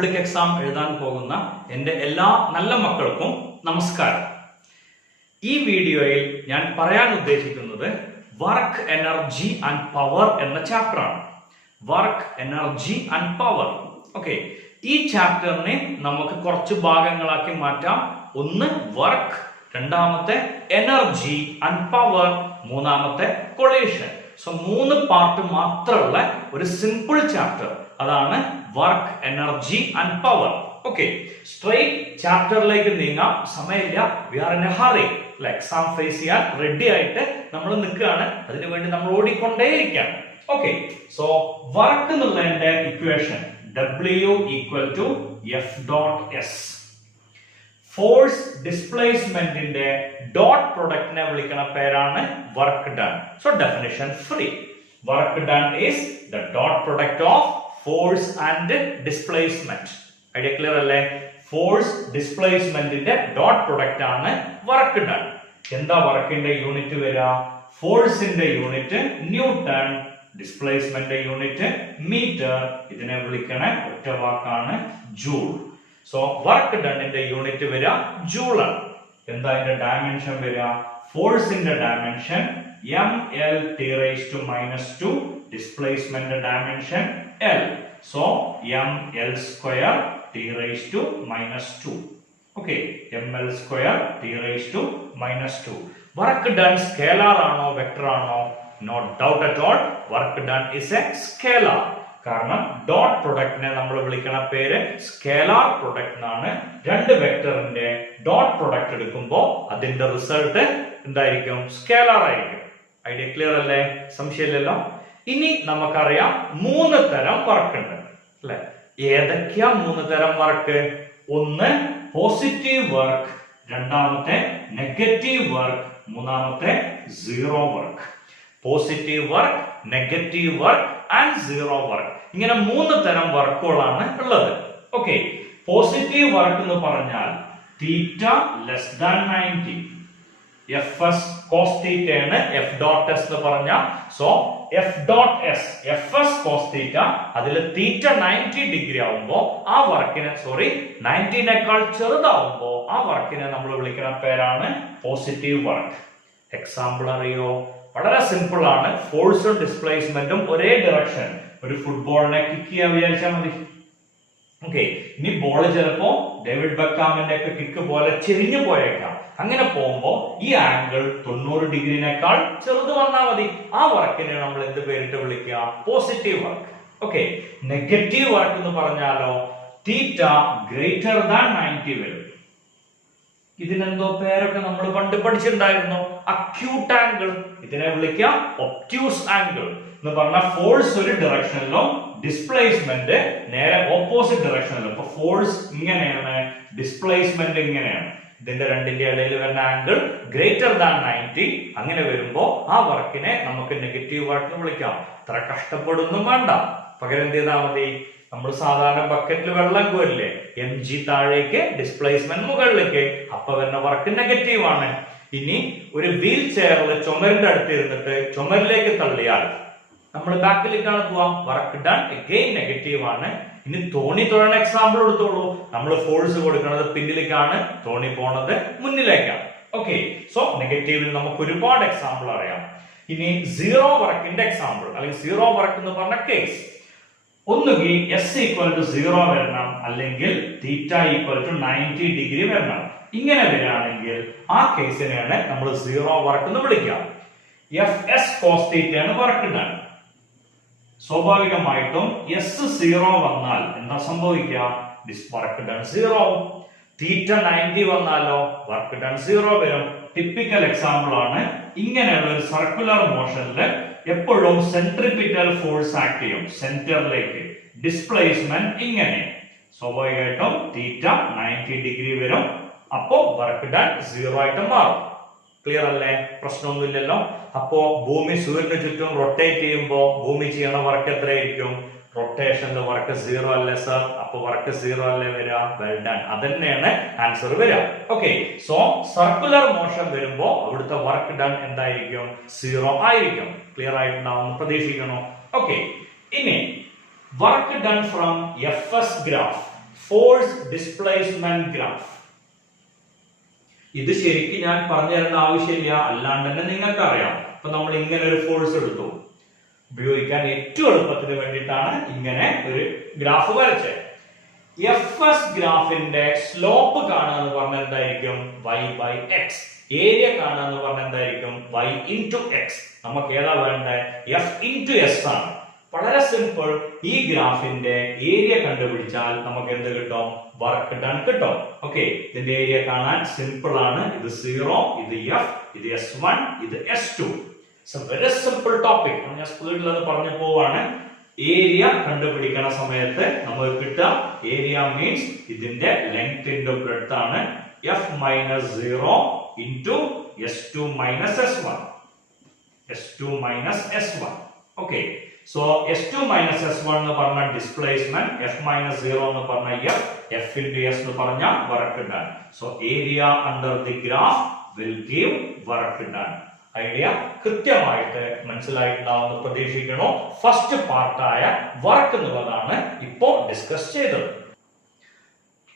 Public exam എഴുതാൻ പോകുന്ന എൻ്റെ എല്ലാ നല്ല മക്കൾക്കും നമസ്കാരം. ഈ വീഡിയോയിൽ ഞാൻ പറയാൻ ഉദ്ദേശിക്കുന്നത് വർക്ക് എനർജി ആൻഡ് പവർ എന്ന ചാപ്റ്ററാണ്. Work energy and power. Okay, ഈ ചാപ്റ്ററിനെ നമുക്ക് കുറച്ച് ഭാഗങ്ങളാക്കി മാറ്റാം. ഒന്ന് വർക്ക്, രണ്ടാമത്തെ എനർജി ആൻഡ് പവർ, മൂന്നാമത്തെ കൊളീഷൻ. സോ 3 പാർട്ട് മാത്രമുള്ള ഒരു സിമ്പിൾ ചാപ്റ്റർ, അതാണ് work energy and power. Okay, straight ചാപ്റ്ററിലേക്ക് നീങ്ങാം. സമയമില്ല, we are in a hurry. Exam face ചെയ്യാൻ റെഡി ആയിട്ട് നമ്മൾ നിൽക്കുകയാണ്. അതിനുവേണ്ടി നമ്മൾ ഓടിക്കൊണ്ടേയിരിക്കുകയാണ്. ഓക്കെ, സോ വർക്ക് എന്നുള്ളതിന്റെ equation W equal to F dot S. Force ഡിസ്പ്ലേസ്മെന്റിന്റെ ഡോട്ട് പ്രൊഡക്റ്റിനെ വിളിക്കുന്ന പേരാണ് work done. So definition free. Work done is the dot product of force and displacement. Idea clear അല്ലേ? ഫോഴ്സ് ഡിസ്പ്ലേസ്മെന്റിന്റെ ഡോട്ട് പ്രൊഡക്റ്റ് ആണ് work done. എന്താ വർക്കിന്റെ unit വരിക? ഫോഴ്സിന്റെ unit newton, displacement unit metre. ഇതിനെ വിളിക്കണ ഒറ്റ വാക്കാണ് ജൂൾ. സോ വർക്ക് ഡണ്ണിന്റെ യൂണിറ്റ് വരിക ജൂൾ ആണ്. എന്താ അതിന്റെ ഡയമെൻഷൻ വരിക? ഫോഴ്സിന്റെ dimension mL(T⁻²), displacement dimension L. So mL²T⁻². Okay, mL²T⁻². Work done scalar ആണോ വെക്ടർ ആണോ? No doubt at all, work done is a scalar. കാരണം ഡോട്ട് പ്രൊഡക്റ്റിനെ നമ്മൾ വിളിക്കണ പേര് സ്കേലാർ പ്രൊഡക്റ്റ് എന്നാണ്. രണ്ട് വെക്ടറിന്റെ ഡോട്ട് പ്രൊഡക്റ്റ് എടുക്കുമ്പോൾ അതിന്റെ റിസൾട്ട് എന്തായിരിക്കും? സ്കേലാർ ആയിരിക്കും. ഐഡിയ ക്ലിയർ അല്ലേ? സംശയമില്ലല്ലോ. ഇനി നമുക്കറിയാം 3 തരം വർക്ക് ഉണ്ട് അല്ലെ? ഏതൊക്കെയാ 3 തരം വർക്ക്? ഒന്ന് പോസിറ്റീവ് വർക്ക്, രണ്ടാമത്തെ നെഗറ്റീവ് വർക്ക്, മൂന്നാമത്തെ zero work. Positive work, negative work and zero work. ഇങ്ങനെ 3 തരം വർക്കുകളാണ് ഉള്ളത്. ഓക്കെ, പോസിറ്റീവ് വർക്ക് എന്ന് പറഞ്ഞാൽ θ<90, Fs cos θ ആണ്. F dot S എന്ന് പറഞ്ഞാൽ so F dot S, Fs cos θ, അതിൽ θ 90 ഡിഗ്രി ആവുമ്പോ ആ വർക്കിനെ 90നേക്കാൾ ചെറുതാവുമ്പോ ആ വർക്കിനെ നമ്മൾ വിളിക്കുന്ന പേരാണ് പോസിറ്റീവ് വർക്ക്. എക്സാമ്പിൾ അറിയോ? വളരെ സിമ്പിൾ ആണ്. ഫോഴ്സും ഡിസ്പ്ലേസ്മെന്റും ഒരേ ഡയറക്ഷൻ. ഒരു ഫുട്ബോളിനെ കിക്ക് ചെയ്യാൻ വിചാരിച്ചാൽ മതി. ഓക്കെ, ഇനി ബോൾ ചിലപ്പോ ഡേവിഡ് ബെക്കാമിന്റെ ഒക്കെ കിക്ക് പോലെ ചെരിഞ്ഞു പോയേക്കാം. അങ്ങനെ പോകുമ്പോ ഈ ആംഗിൾ 90 ഡിഗ്രിനേക്കാൾ ചെറുത് വന്നാൽ മതി. ആ വർക്കിനെ നമ്മൾ എന്ത് പേരിട്ട് വിളിക്കുക? Positive work. Okay, negative work എന്ന് പറഞ്ഞാലോ θ > 90 വരും. ഇതിനെന്തോ പേരൊക്കെ നമ്മൾ പണ്ട് പഠിച്ചിട്ടുണ്ടായിരുന്നു. Acute angle. ഇതിനെ വിളിക്കാം ഒബ്റ്റ്യൂസ് ആംഗിൾ എന്ന് പറഞ്ഞാൽ ഫോഴ്സ് ഒരു ഡയറക്ഷനിലും ഡിസ്പ്ലേസ്മെന്റ് നേരെ ഓപ്പോസിറ്റ് ഡയറക്ഷനിലും. ഇപ്പൊ ഫോഴ്സ് ഇങ്ങനെയാണ്, ഡിസ്പ്ലേസ്മെന്റ് ഇങ്ങനെയാണ്. ഇതിന്റെ രണ്ടിന്റെ ഇടയിൽ വരുന്ന ആംഗിൾ > 90. അങ്ങനെ വരുമ്പോ ആ വർക്കിനെ നമുക്ക് നെഗറ്റീവ് വർക്ക് വിളിക്കാം. അത്ര കഷ്ടപ്പെടുന്നു വേണ്ട. പകരം എന്ത് ചെയ്താൽ മതി? നമ്മൾ സാധാരണ ബക്കറ്റിൽ വെള്ളം കോരില്ലേ, mg താഴേക്ക്, ഡിസ്പ്ലേസ്മെന്റ് മുകളിലേക്ക്, അപ്പൊ വരുന്ന വർക്ക് നെഗറ്റീവ് ആണ്. ഇനി ഒരു വീൽ ചെയറിൽ ചുമരിന്റെ അടുത്ത് ഇരുന്നിട്ട് ചുമരിലേക്ക് തള്ളിയാൽ നമ്മൾ ബാക്കിലേക്കാണ് പോവാം. വർക്ക് ഡൺ അഗൈൻ നെഗറ്റീവ് ആണ്. ഇനി തോണി തൊഴണ എക്സാമ്പിൾ എടുത്തോളൂ. നമ്മൾ ഫോഴ്സ് കൊടുക്കുന്നത് പിന്നിലേക്കാണ്, തോണി പോണത് മുന്നിലേക്കാണ്. ഓക്കെ, സോ നെഗറ്റീവിൽ നമുക്ക് ഒരുപാട് എക്സാമ്പിൾ അറിയാം. ഇനി സീറോ വർക്കിന്റെ എക്സാമ്പിൾ അല്ലെങ്കിൽ സീറോ വർക്ക് എന്ന് പറഞ്ഞ കേസ്, ഒന്നുകിൽ S = 0 വരണം, അല്ലെങ്കിൽ θ = 90 ഡിഗ്രി വരണം. ഇങ്ങനെ വരികയാണെങ്കിൽ ആ കേസിനെയാണ് നമ്മൾ സീറോ വർക്ക് എന്ന് വിളിക്കുക. Fs cos θ ആണ് വർക്ക് ഡൺ. സ്വാഭാവികമായിട്ടും S0 വന്നാൽ എന്താ സംഭവിക്കുക? Work done 0. θ 90 വന്നാലോ വർക്ക് ഡൺ 0 വരും. ടിപ്പിക്കൽ എക്സാമ്പിൾ ആണ്. ഇങ്ങനെയുള്ള ഒരു സർക്കുലർ മോഷനിൽ എപ്പോഴും സെൻട്രിപിറ്റൽ ഫോഴ്സ് ആക്ട് ചെയ്യും സെന്ററിലേക്ക്. ഡിസ്പ്ലേസ്മെന്റ് ഇങ്ങനെ. സ്വാഭാവികമായിട്ടും θ 90 ഡിഗ്രി വരും. അപ്പോ വർക്ക് ഡൺ 0 ആയിട്ട് മാറും. ക്ലിയർ അല്ലേ? പ്രശ്നമൊന്നുമില്ലല്ലോ. അപ്പോ ഭൂമി സൂര്യന് ചുറ്റും റൊട്ടേറ്റ് ചെയ്യുമ്പോൾ ഭൂമി ചെയ്യണ വർക്ക് എത്രയായിരിക്കും? റൊട്ടേഷനിൽ വർക്ക് 0 അല്ലേ സർ? അപ്പൊ വർക്ക് 0 അല്ലേ വരിക? Well done. അതന്നെയാണ് ആൻസർ വരിക. ഓക്കെ, സോ സർക്കുലർ മോഷൻ വരുമ്പോ അവിടുത്തെ വർക്ക് ഡൺ എന്തായിരിക്കും? 0 ആയിരിക്കും. ക്ലിയർ ആയിട്ടുണ്ടാവും പ്രതീക്ഷിക്കണം. ഓക്കെ, ഇനി work done from Fs graph. Force displacement graph. ഇത് ശരിക്കും ഞാൻ പറഞ്ഞു തരേണ്ട ആവശ്യമില്ല, അല്ലാണ്ട് തന്നെ നിങ്ങൾക്ക് അറിയാം. അപ്പൊ നമ്മൾ ഇങ്ങനെ ഒരു ഫോഴ്സ് എടുത്തു, ഉപയോഗിക്കാൻ ഏറ്റവും എളുപ്പത്തിന് വേണ്ടിയിട്ടാണ് ഇങ്ങനെ ഒരു ഗ്രാഫ് വരച്ചത്. എഫ് എസ് ഗ്രാഫിന്റെ സ്ലോപ്പ് കാണുക എന്ന് പറഞ്ഞാൽ എന്തായിരിക്കും? y by X. ഏരിയ കാണുക എന്ന് പറഞ്ഞാൽ എന്തായിരിക്കും? y into X. നമുക്ക് ഏതാ വേണ്ടത്? എഫ് ഇൻറ്റു എസ് ആണ്. വളരെ സിമ്പിൾ. ഈ ഗ്രാഫിന്റെ ഏരിയ കണ്ടുപിടിച്ചാൽ നമുക്ക് എന്ത് കിട്ടും? വർക്ക് ഡൺ കിട്ടും. ഓക്കെ, ഇതിന്റെ ഏരിയ കാണാൻ സിമ്പിൾ ആണ്. ഇത് 0, ഇത് എഫ്, ഇത് S1, ഇത് S2. Very simple topic. ഞാൻ സ്പീഡിൽ അത് പറഞ്ഞു പോവാണ്. ഏരിയ കണ്ടുപിടിക്കണ സമയത്ത് നമുക്ക് കിട്ടുക, ഏരിയ മീൻസ് ഇതിന്റെ ലെങ്ത് ഇൻറ്റു ബ്രെഡ്ത്ത് ആണ്. F minus 0 into S2 minus S1. S2 minus S1. Okay, so S2 minus S1 എന്ന് പറഞ്ഞ ഡിസ്പ്ലേസ്മെന്റ്, എഫ് മൈനസ് 0 എന്ന് പറഞ്ഞ എഫ് ഇൻറ്റു എസ് എന്ന് പറഞ്ഞ work done. So area under the graph will give work done. Idea കൃത്യമായിട്ട് മനസ്സിലായിട്ടുണ്ടാവുമെന്ന് പ്രതീക്ഷിക്കണോ? First പാർട്ടായ work എന്നുള്ളതാണ് ഇപ്പോ discuss ചെയ്തത്.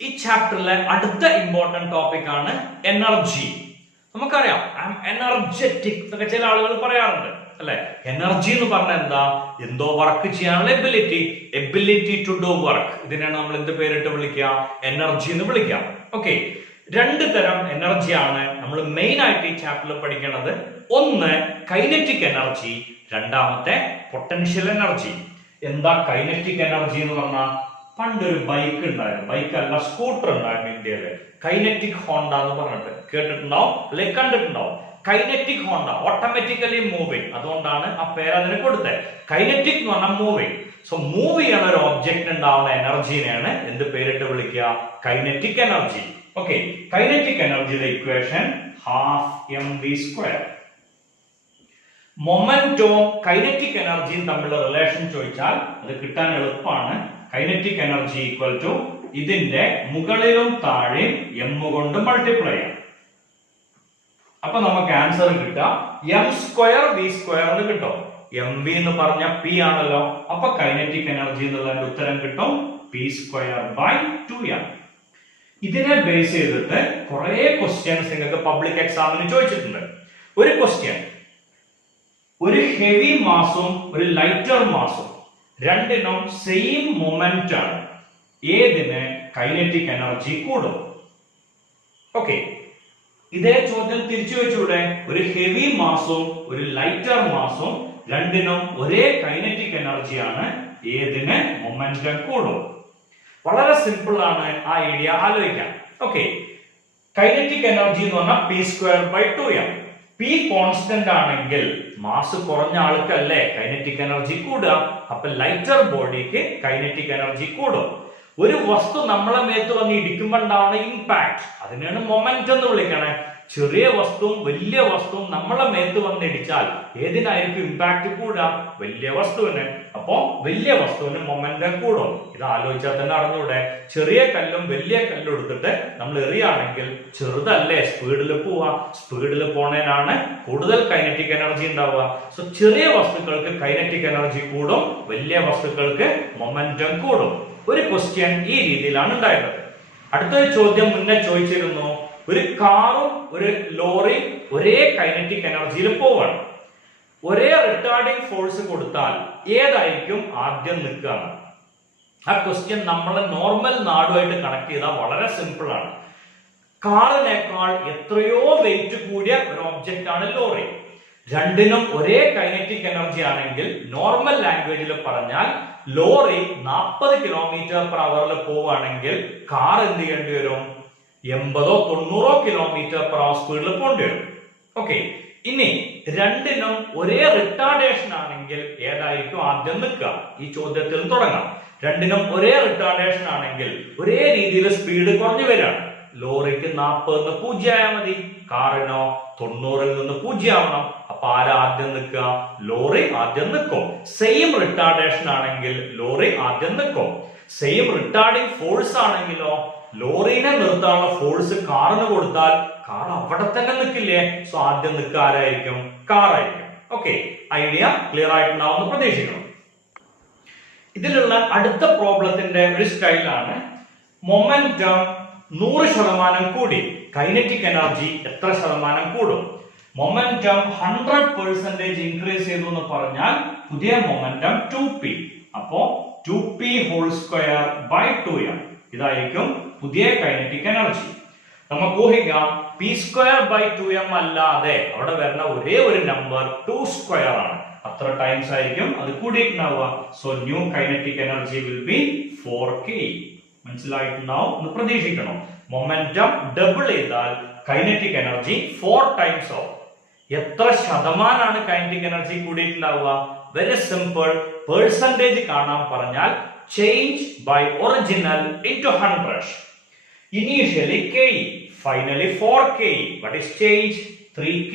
ഈ ചാപ്റ്ററിലെ അടുത്ത ഇമ്പോർട്ടന്റ് ടോപ്പിക് ആണ് എനർജി. നമുക്കറിയാം ഐ ആം എനർജറ്റിക് എന്നൊക്കെ ചില ആളുകൾ പറയാറുണ്ട്, അല്ലെ? എനർജി എന്ന് പറഞ്ഞാൽ എന്താ? എന്തോ വർക്ക് ചെയ്യാനുള്ള എബിലിറ്റി ടു ഡു വർക്ക്. ഇതിനാണ് നമ്മൾ എന്ത് പേരിട്ട് വിളിക്കുക? എനർജി എന്ന് വിളിക്കാം. ഓക്കെ, രണ്ട് തരം എനർജിയാണ് നമ്മൾ മെയിൻ ആയിട്ട് ഈ ചാപ്റ്ററിൽ പഠിക്കുന്നത്. ഒന്ന് കൈനറ്റിക് എനർജി, രണ്ടാമത്തെ പൊട്ടൻഷ്യൽ എനർജി. എന്താ കൈനറ്റിക് എനർജി എന്ന് പറഞ്ഞാൽ? പണ്ടൊരു ബൈക്ക് ഉണ്ടായിരുന്നു, ബൈക്ക് അല്ല സ്കൂട്ടർ ഉണ്ടായിരുന്നു ഇന്ത്യയില്, കൈനറ്റിക് ഹോണ്ട എന്ന് പറഞ്ഞിട്ട് കേട്ടിട്ടുണ്ടാവും അല്ലെ കണ്ടിട്ടുണ്ടാവും. കൈനറ്റിക് ഹോണ്ട, ഓട്ടോമാറ്റിക്കലി മൂവിങ്, അതുകൊണ്ടാണ് ആ പേര് അതിന് കൊടുത്തത്. കൈനറ്റിക് എന്ന് പറഞ്ഞാൽ മൂവിങ്. സോ മൂവ് ചെയ്യുന്ന ഒരു ഒബ്ജക്റ്റ് ഉണ്ടാവുന്ന എനർജിനെയാണ് എന്ത് പേരിട്ട് വിളിക്കുക? Kinetic energy. ഓക്കെ, കൈനറ്റിക് എനർജിയുടെ ഇക്വേഷൻ ½mv². മൊമെന്റവും കൈനറ്റിക് എനർജിയും തമ്മിലുള്ള റിലേഷൻ ചോദിച്ചാൽ അത് കിട്ടാൻ എളുപ്പമാണ്. കൈനറ്റിക് എനർജി ഈക്വൽ ടു ഇതിന്റെ മുകളിലും താഴെയും m കൊണ്ട് മൾട്ടിപ്ലൈ ചെയ്യാം. അപ്പൊ നമുക്ക് ആൻസർ കിട്ടുക m²v² എന്ന് കിട്ടും. mv എന്ന് പറഞ്ഞ p ആണല്ലോ, അപ്പൊ കൈനറ്റിക് എനർജി എന്നുള്ളതിന്റെ ഉത്തരം കിട്ടും p²/2m. ഇതിനെ ബേസ് ചെയ്തിട്ട് കുറെ ക്വസ്റ്റ്യൻസ് നിങ്ങൾക്ക് പബ്ലിക് എക്സാമിന് ചോദിച്ചിട്ടുണ്ട്. ഒരു ക്വസ്റ്റ്യൻ, ഒരു ഹെവി മാസും ഒരു ലൈറ്റർ മാസും രണ്ടിനും സെയിം മൊമെന്റ് ആണ്, ഏതിന് കൈനറ്റിക് എനർജി കൂടും? ഓക്കെ, ഇതേ ചോദ്യം തിരിച്ചു വെച്ചൂടെ? ഒരു ഹെവി മാസും ഒരു ലൈറ്റർ മാസും രണ്ടിനും ഒരേ കൈനറ്റിക് എനർജിയാണ്, ഏതിന് മൊമെന്റം കൂടും? വളരെ സിമ്പിൾ ആണ് ആ ഐഡിയ ആലോചിക്കാം. ഓക്കെ, കൈനറ്റിക് എനർജി എന്ന് പറഞ്ഞാൽ p²/2m. പി കോൺസ്റ്റന്റ് ആണെങ്കിൽ മാസ് കുറഞ്ഞ ആൾക്കല്ലേ കൈനറ്റിക് എനർജി കൂടുക. അപ്പൊ ലൈറ്റർ ബോഡിക്ക് കൈനറ്റിക് എനർജി കൂടും. ഒരു വസ്തു നമ്മളെ മേത്ത് വന്ന് ഇടിക്കുമ്പോൾ ഉണ്ടാവുന്ന ഇമ്പാക്ട്, അതിനാണ് മൊമെന്റ് എന്ന് വിളിക്കണേ. ചെറിയ വസ്തുവും വലിയ വസ്തുവും നമ്മളെ മേത്ത് വന്ന് ഇടിച്ചാൽ ഏതിനായിരിക്കും ഇമ്പാക്ട് കൂടുക? വലിയ വസ്തുവിന്. അപ്പോ വലിയ വസ്തുവിന് മൊമെന്റം കൂടും. ഇത് ആലോചിച്ചാൽ തന്നെ അറിഞ്ഞൂടെ? ചെറിയ കല്ലും വലിയ കല്ലും എടുത്തിട്ട് നമ്മൾ എറിയാണെങ്കിൽ ചെറുതല്ലേ സ്പീഡിൽ പോവാ, സ്പീഡിൽ പോണേനാണ് കൂടുതൽ കൈനറ്റിക് എനർജി ഉണ്ടാവുക. സോ ചെറിയ വസ്തുക്കൾക്ക് കൈനറ്റിക് എനർജി കൂടും, വലിയ വസ്തുക്കൾക്ക് മൊമെന്റം കൂടും. ഒരു ക്വസ്റ്റ്യൻ ഈ രീതിയിലാണ് ഉണ്ടായിരുന്നത്. അടുത്തൊരു ചോദ്യം മുന്നേ ചോദിച്ചിരുന്നു, ഒരു കാറും ഒരു ലോറിയും ഒരേ കൈനറ്റിക് എനർജിയിൽ പോവാണ്, ഒരേ റിട്ടാർഡിംഗ് ഫോഴ്സ് കൊടുത്താൽ ഏതായിരിക്കും ആദ്യം നിൽക്കുക? ആ ക്വസ്റ്റ്യൻ നമ്മൾ നോർമൽ നാടുമായിട്ട് കണക്ട് ചെയ്താൽ വളരെ സിമ്പിൾ ആണ്. കാറിനേക്കാൾ എത്രയോ വെയിറ്റ് കൂടിയ ഒരു ഒബ്ജക്റ്റ് ആണ് ലോറി. രണ്ടിനും ഒരേ കൈനറ്റിക് എനർജി ആണെങ്കിൽ നോർമൽ ലാംഗ്വേജിൽ പറഞ്ഞാൽ ലോറി 40 km/h പോവുകയാണെങ്കിൽ കാർ എന്ത് ചെയ്യേണ്ടി വരും? 80-90 km/h സ്പീഡിൽ പോകേണ്ടി വരും. ഓക്കെ, ഇനി രണ്ടിനും ഒരേ റിട്ടാർഡേഷൻ ആണെങ്കിൽ ഏതായിരിക്കും ആദ്യം നിൽക്കുക? ഈ ചോദ്യത്തിൽ തുടങ്ങാം. രണ്ടിനും ഒരേ റിട്ടാർഡേഷൻ ആണെങ്കിൽ ഒരേ രീതിയിൽ സ്പീഡ് കുറഞ്ഞു വരികയാണ്. ലോറിക്ക് 40 0 ആയാൽ മതി, കാറിനോ 90 0 ആവണം. അപ്പൊ ആരാ ആദ്യം നിൽക്കുക? ലോറി ആദ്യം നിൽക്കും. സെയിം റിട്ടാർഡേഷൻ ആണെങ്കിൽ ലോറി ആദ്യം നിൽക്കും. സെയിം റിട്ടാർഡിംഗ് ഫോഴ്സ് ആണെങ്കിലോ ലോറിനെ നിർത്താനുള്ള ഫോഴ്സ് കാറിന് കൊടുത്താൽ കാർ അവിടെ തന്നെ നിൽക്കില്ലേ? സോ ആദ്യം നിൽക്കുക ആരായിരിക്കും? കാറായിരിക്കും. ഓക്കെ, ഐഡിയ ക്ലിയർ ആയിട്ടുണ്ടാവുമെന്ന് പ്രതീക്ഷിക്കണം. ഇതിലുള്ള അടുത്ത പ്രോബ്ലത്തിന്റെ ഒരു സ്റ്റൈലാണ് മൊമെന്റം 100% കൂടി, കൈനറ്റിക് എനർജി എത്ര ശതമാനം കൂടും? മൊമെന്റം 100% ഇൻക്രീസ് ചെയ്തു എന്ന് പറഞ്ഞാൽ പുതിയ മൊമെന്റം 2p. അപ്പോ 2p whole square by 2m ഇതായിരിക്കും പുതിയ കൈനറ്റിക് എനർജി. നമുക്ക് ഊഹിക്കാം p സ്ക്വയർ ബൈ 2m അല്ലാതെ അവിടെ വരുന്ന ഒരേ ഒരു നമ്പർ 2 സ്ക്വയർ ആണ്. അത്ര ടൈംസ് ആയിരിക്കും അത് കൂടിയിട്ടുണ്ടാവുക. So new kinetic energy will be 4k. മനസ്സിലായിട്ടുണ്ടാവും എന്ന് പ്രതീക്ഷിക്കണം. മൊമെന്റം ഡബിൾ ചെയ്താൽ കൈനറ്റിക് എനർജി 4 ടൈംസ് ആവും. എത്ര ശതമാനമാണ് കൈനറ്റിക് എനർജി കൂടിയിട്ടുണ്ടാവുക? Very simple. പെർസെന്റേജ് കാണാൻ പറഞ്ഞാൽ change by original into 100. Initially k, finally 4k. What is change? 3k.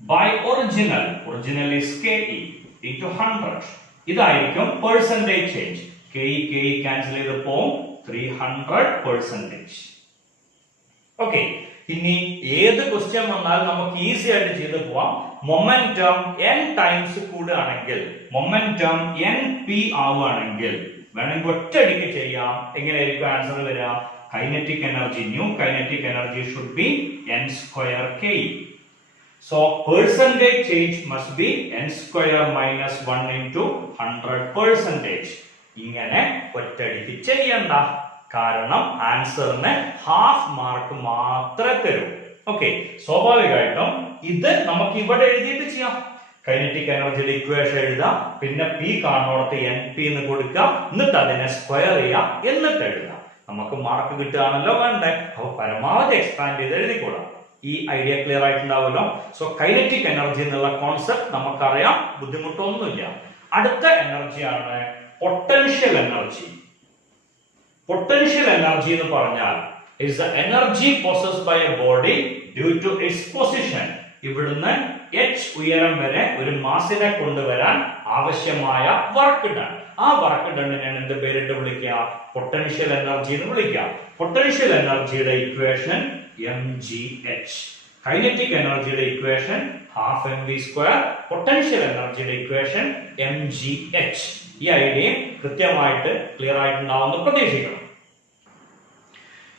By original is ke into 100. ഇതായിരിക്കും പെർസെന്റേജ് ചേഞ്ച്. k ക്യാൻസൽ ചെയ്തപ്പോൾ 300%. Okay, ഇനി ഏത് ക്വസ്റ്റ്യൻ വന്നാലും നമുക്ക് ഈസി ആയിട്ട് ചെയ്ത് പോവാം. മൊമെന്റം n ടൈംസ് കൂടുകയാണെങ്കിൽ, മൊമെന്റം np ആവുകയാണെങ്കിൽ വേണമെങ്കിൽ ഒറ്റയടിക്ക് ചെയ്യാം. എങ്ങനെയായിരിക്കും ആൻസർ വരിക? Kinetic energy, new kinetic energy should be n square k. So percentage change must be n square minus 1 into 100%. ഇങ്ങനെ ഒറ്റയടിക്ക് ചെയ്യണ്ട, കാരണം ആൻസറിന് ഹാഫ് മാർക്ക് മാത്രമേ തരൂ. ഓക്കെ, സ്വാഭാവികമായിട്ടും ഇത് നമുക്ക് ഇവിടെ എഴുതിയിട്ട് ചെയ്യാം. കൈനറ്റിക് എനർജിയുടെ ഇക്വേഷൻ എഴുതാം, പിന്നെ പി കാണുന്നിടത്ത് np എന്ന് കൊടുക്കുക, എന്നിട്ട് അതിനെ സ്ക്വയർ ചെയ്യാം, എന്നിട്ട് എഴുതാം. നമുക്ക് മാർക്ക് കിട്ടുകയാണല്ലോ വേണ്ടേ. അപ്പൊ പരമാവധി എക്സ്പാൻഡ് ചെയ്ത് എഴുതിക്കൂടാം. ഈ ഐഡിയ ക്ലിയർ ആയിട്ടുണ്ടാവുമല്ലോ. സോ കൈനറ്റിക് എനർജി എന്നുള്ള കോൺസെപ്റ്റ് നമുക്കറിയാം, ബുദ്ധിമുട്ടൊന്നുമില്ല. അടുത്ത എനർജിയാണ് പൊട്ടൻഷ്യൽ എനർജി. പൊട്ടൻഷ്യൽ എനർജി എന്ന് പറഞ്ഞാൽ is the energy possessed by a body due to its position. ഇവിടുന്ന് h ഉയരം വരെ ഒരു മാസിനെ കൊണ്ടുവരാൻ ആവശ്യമായ വർക്ക് ഡൺ. ആ വർക്ക് ഡണ്ണിനെയാണ് എന്ത് പേരിട്ട് വിളിക്കുക? പൊട്ടൻഷ്യൽ എനർജി എന്ന് വിളിക്കുക. പൊട്ടൻഷ്യൽ എനർജിയുടെ ഇക്വേഷൻ mgh. കൈനറ്റിക് എനർജിയുടെ equation half mv square. Potential എനർജിയുടെ ഇക്വേഷൻ mgh. ഈ ഐഡിയ കൃത്യമായിട്ട് ക്ലിയർ ആയിട്ടുണ്ടാവുമെന്ന് പ്രതീക്ഷിക്കണം.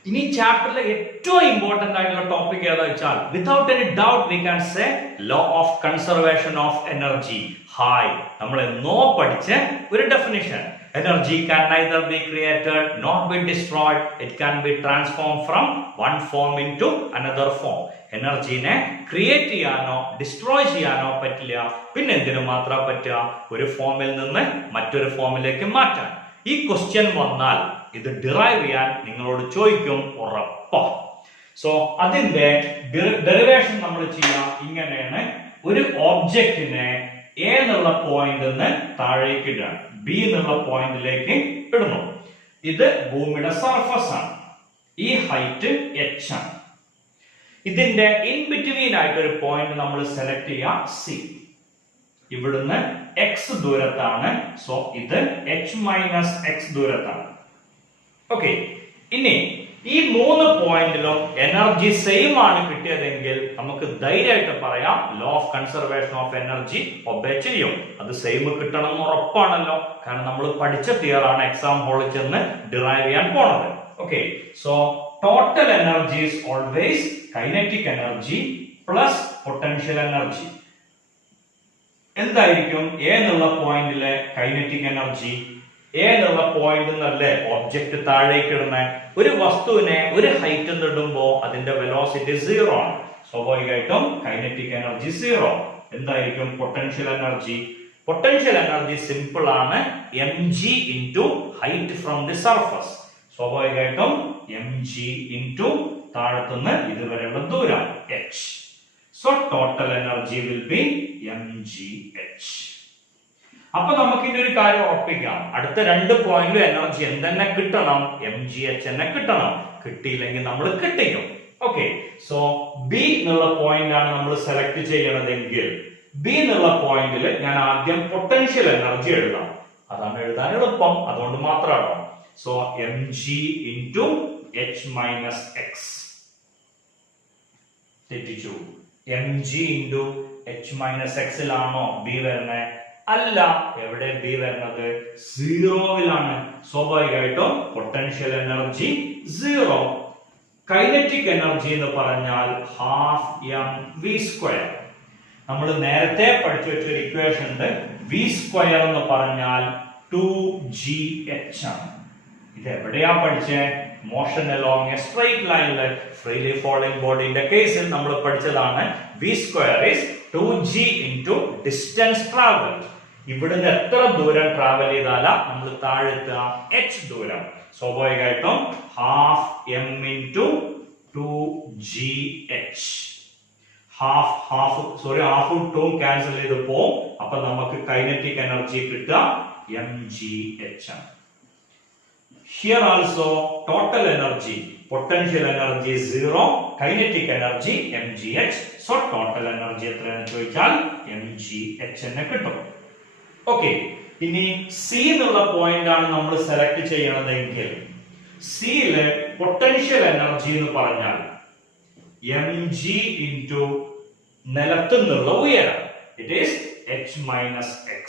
ഇനി ചാപ്റ്ററിലെ ഏറ്റവും ഇമ്പോർട്ടന്റ് ആയിട്ടുള്ള ടോപ്പിക് ഏതാ വെച്ചാൽ without any doubt we can say law of conservation of energy. Hi, നമ്മൾ എന്നോ പഠിച്ച ഒരു definition. Energy can neither be created nor be destroyed. It can be transformed from one form into another form. എനർജിനെ create ചെയ്യാനോ destroy ചെയ്യാനോ പറ്റില്ല. പിന്നെ എന്തിനു മാത്രം പറ്റുക? ഒരു ഫോമിൽ നിന്ന് മറ്റൊരു ഫോമിലേക്ക് മാറ്റാൻ. ഈ ക്വസ്റ്റ്യൻ വന്നാൽ ഇത് ഡിറൈവ് ചെയ്യാൻ നിങ്ങളോട് ചോദിക്കും, ഉറപ്പാ. സോ അതിന്റെ ഡെറിവേഷൻ നമ്മൾ ചെയ്യാം. ഇങ്ങനെയാണ്: ഒരു ഒബ്ജക്റ്റിനെ എ എന്നുള്ള പോയിന്റ് നിന്ന് താഴേക്ക് ഇടാൻ, ബി എന്നുള്ള പോയിന്റിലേക്ക് ഇടുന്നു. ഇത് ഭൂമിയുടെ സർഫസ് ആണ്. ഈ ഹൈറ്റ് h ആണ്. ഇതിന്റെ ഇൻ ബിറ്റ്വീൻ ആയിട്ട് ഒരു പോയിന്റ് നമ്മൾ സെലക്ട് ചെയ്യാം, സി. ഇവിടുന്ന് x ദൂരത്താണ്. സോ ഇത് h മൈനസ് x ദൂരത്താണ്. ഓക്കെ, ഇനി ഈ 3 പോയിന്റിലും എനർജി സെയിം ആണ് കിട്ടിയതെങ്കിൽ നമുക്ക് ധൈര്യമായിട്ട് പറയാം law of conservation of energy obey ചെയ്യും. അത് സെയിം കിട്ടണം എന്ന് ഉറപ്പാണല്ലോ, കാരണം നമ്മൾ പഠിച്ച തിയറാണ് എക്സാം ഹോളിൽ ചെന്ന് ഡിറൈവ് ചെയ്യാൻ പോണത്. Okay, so total energy is always kinetic energy plus potential energy. എന്തായിരിക്കും എ എന്നുള്ള പോയിന്റിലെ കൈനറ്റിക് എനർജി? എ എന്നുള്ള പോയിന്റ് എന്നല്ലേ ഒബ്ജക്റ്റ് താഴേക്ക് ഇടുന്ന ഒരു വസ്തുവിനെ ഒരു ഹൈറ്റ് ഇടുമ്പോ അതിന്റെ വെലോസിറ്റി 0 ആണ്. സ്വാഭാവികമായിട്ടും കൈനറ്റിക് എനർജി 0. എന്തായിരിക്കും potential energy? Potential energy simple ആണ്, mg into height from the surface. സ്വാഭാവികമായിട്ടും mg into താഴത്തുനിന്ന് ഇതുവരെയുള്ള ദൂരം h. So total energy will be mgh. അപ്പൊ നമുക്ക് ഇനി ഒരു കാര്യം ഉറപ്പിക്കാം, അടുത്ത 2 പോയിന്റിലും എനർജി എന്തെന്നെ കിട്ടണം? mgh തന്നെ കിട്ടണം. കിട്ടിയില്ലെങ്കിൽ നമ്മൾ കിട്ടിക്കും. ഓക്കെ, സോ ബി എന്നുള്ള പോയിന്റ് ആണ് നമ്മൾ സെലക്ട് ചെയ്യണതെങ്കിൽ ബി എന്നുള്ള പോയിന്റിൽ ഞാൻ ആദ്യം പൊട്ടൻഷ്യൽ എനർജി എഴുതാം. അതാണ് എഴുതാൻ എളുപ്പം, അതുകൊണ്ട് മാത്രമാണ്. So mg into h minus x. തെറ്റിച്ചു. mg into h minus x ലാണോ ബി വരുന്നത്? അല്ല, എവിടെ ബി വരുന്നത്? സീറോയിലാണ്. സ്വാഭാവികമായിട്ടും potential energy zero. Kinetic energy എന്ന് പറഞ്ഞാൽ ഹാഫ് എം വി സ്ക്വയർ. നമ്മൾ നേരത്തെ പഠിച്ചു വെച്ച ഒരു ഇക്വേഷൻ ഉണ്ട്. വി സ്ക്വയർ എന്ന് പറഞ്ഞാൽ 2gh ആണ്. ഇത് എവിടെയാ പഠിച്ചേ? മോഷൻ അലോങ് എ സ്ട്രെയിറ്റ് ലൈനിൽ ഫ്രീലി ഫോളിംഗ് ബോഡിന്റെ കേസിൽ നമ്മൾ പഠിച്ചതാണ്. V square is 2g into distance travel. ഇവിടുന്ന് എത്ര ദൂരം ട്രാവൽ ചെയ്താല നമ്മൾ താഴെത്തുക? h ദൂരം. സ്വാഭാവികമായിട്ടും ഹാഫ് എം ഇൻറ്റു 2gh. ഹാഫും ടൂം ക്യാൻസൽ ചെയ്ത് പോവും. അപ്പൊ നമുക്ക് കൈനറ്റിക് എനർജി കിട്ടുക mgh ആണ്. Here also total energy, potential energy is 0, kinetic energy mgh. So total energy എത്രയാണെന്ന് ചോദിച്ചാൽ mgh എന്ന് കിട്ടും. ഓക്കെ, ഇനി സി എന്നുള്ള പോയിന്റ് ആണ് നമ്മൾ സെലക്ട് ചെയ്യണതെങ്കിൽ സിയില് പൊട്ടൻഷ്യൽ എനർജി എന്ന് പറഞ്ഞാൽ mg ഇൻറ്റു നിലത്തു നിന്നുള്ള ഉയരം. It is h minus x.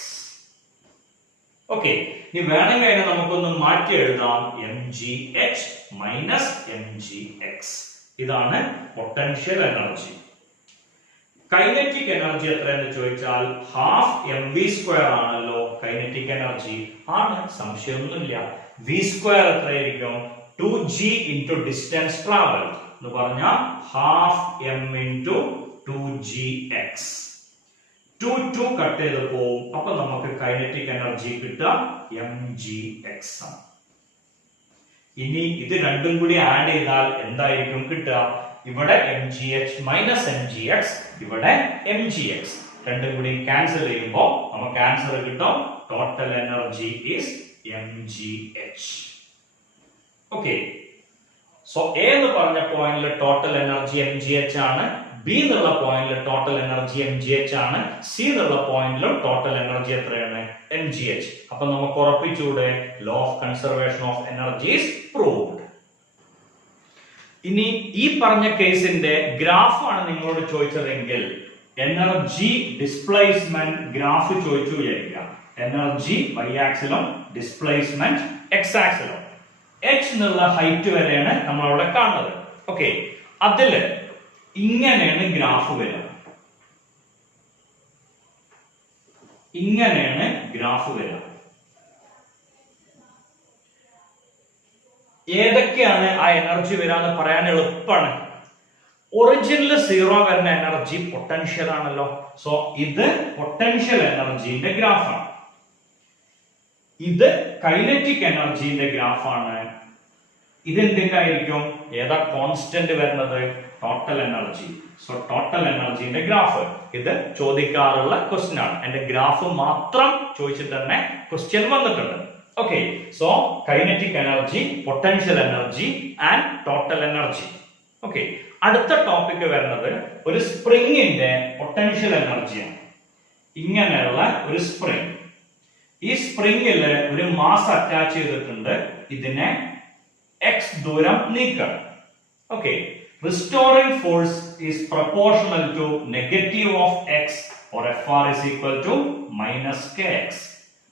Okay, ഇനി വേണമെങ്കിൽ അതിനെ നമുക്കൊന്ന് മാറ്റി എഴുതാം. mgh minus mgx. ഇതാണ് പൊട്ടൻഷ്യൽ എനർജി. കൈനറ്റിക് എനർജി എത്രയെന്ന് ചോദിച്ചാൽ ഹാഫ് എം വി സ്ക്വയർ ആണല്ലോ കൈനറ്റിക് എനർജി. ആണ്, സംശയമൊന്നുമില്ല. വി സ്ക്വയർ എത്രയായിരിക്കും? 2g ഇൻറ്റു ഡിസ്റ്റൻസ് ട്രാവൽ എന്ന് പറഞ്ഞാൽ half M into 2gx. 2 cut ചെയ്ത് പോവും. അപ്പൊ നമുക്ക് കൈനറ്റിക് എനർജി കിട്ടുക mgx ആണ്. ഇനി ഇത് രണ്ടും കൂടി ആഡ് ചെയ്താൽ എന്തായിരിക്കും കിട്ടുക? ഇവിടെ mgh മൈനസ് mgx, ഇവിടെ mgx. രണ്ടും കൂടി ക്യാൻസൽ ചെയ്യുമ്പോൾ നമുക്ക് ആൻസർ കിട്ടും total energy is mgh. Okay, so A എന്ന് പറഞ്ഞ പോയിന്റിൽ ടോട്ടൽ എനർജി mgh ആണ്. ബി എന്നുള്ള പോയിന്റിൽ ടോട്ടൽ എനർജി mgh ആണ്. സി എന്നുള്ള പോയിന്റിലും ടോട്ടൽ എനർജി എത്രയാണ്? mgh. അപ്പൊ നമുക്ക് ഉറപ്പിച്ചൂടെ law of conservation of energy is proved. ഇനി ഈ പറഞ്ഞ കേസിന്റെ ഗ്രാഫ് ആണ് നിങ്ങളോട് ചോദിച്ചതെങ്കിൽ എനർജി ഡിസ്പ്ലേസ്മെന്റ് ഗ്രാഫ് ചോദിച്ചു വിചാരിക്കുക. എനർജി y ആക്സിലും ഡിസ്പ്ലേസ്മെന്റ് x ആക്സിലും. h എന്നുള്ള ഹൈറ്റ് വരെയാണ് നമ്മൾ അവിടെ കാണുന്നത്. ഓക്കെ, അതില് ഇങ്ങനെയാണ് ഗ്രാഫ് വരിക. ഇങ്ങനെയാണ് ഗ്രാഫ് വരിക. ഏതൊക്കെയാണ് ആ എനർജി വരാന്ന് പറയാൻ എളുപ്പമാണ്. ഒറിജിനിൽ സീറോ വരുന്ന എനർജി പൊട്ടൻഷ്യൽ ആണല്ലോ. സോ ഇത് പൊട്ടൻഷ്യൽ എനർജിന്റെ ഗ്രാഫാണ്. ഇത് കൈനറ്റിക് എനർജിന്റെ ഗ്രാഫാണ്. ഇതെന്തിന്റെ ആയിരിക്കും? ഏതാ കോൺസ്റ്റന്റ് വരുന്നത്? Total energy. So total energy graph ഇത് ചോദിക്കാറുള്ള ക്വസ്റ്റ്യൻ ആണ്. എന്റെ ഗ്രാഫ് മാത്രം ചോദിച്ചിട്ട് തന്നെ ക്വസ്റ്റ്യൻ വന്നിട്ടുണ്ട്. Okay, so kinetic energy, potential energy and total energy. Okay, അടുത്ത ടോപ്പിക് വരുന്നത് ഒരു സ്പ്രിങ്ങിന്റെ പൊട്ടൻഷ്യൽ എനർജിയാണ്. ഇങ്ങനെയുള്ള ഒരു സ്പ്രിങ്. ഈ സ്പ്രിങ്ങില് ഒരു മാസ് അറ്റാച്ച് ചെയ്തിട്ടുണ്ട്. ഇതിനെ x ദൂരം നീക്കണം. Okay, restoring force is proportional to negative of x or Fr is equal to minus kx.